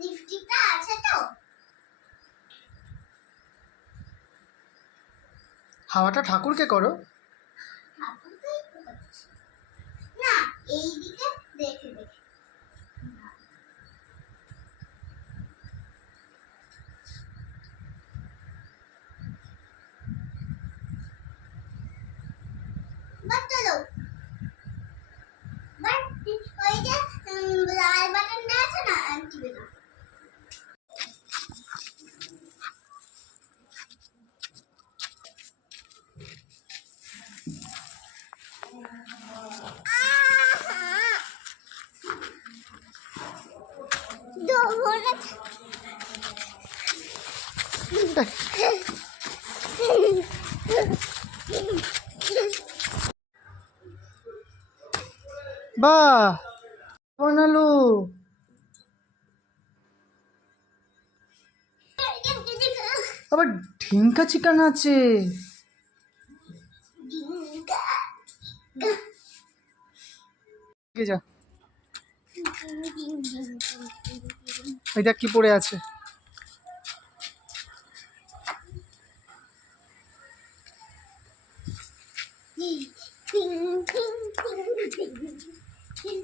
লিপস্টিকটা আছে তো? হাওয়াটা ঠাকুরকে করো। ঠাকুরকেই তো করছি। না, এইদিকে দেখে দেখে। বাট চলো, বাট ওই যে লাল বাটনটা আছে না, টিপে দাও। বাহ, বানালো। আবার ঢিঙ্কা চিকেন আছে। যা, এটা কি পড়ে আছে? Ting, ting, ting, ting, ting.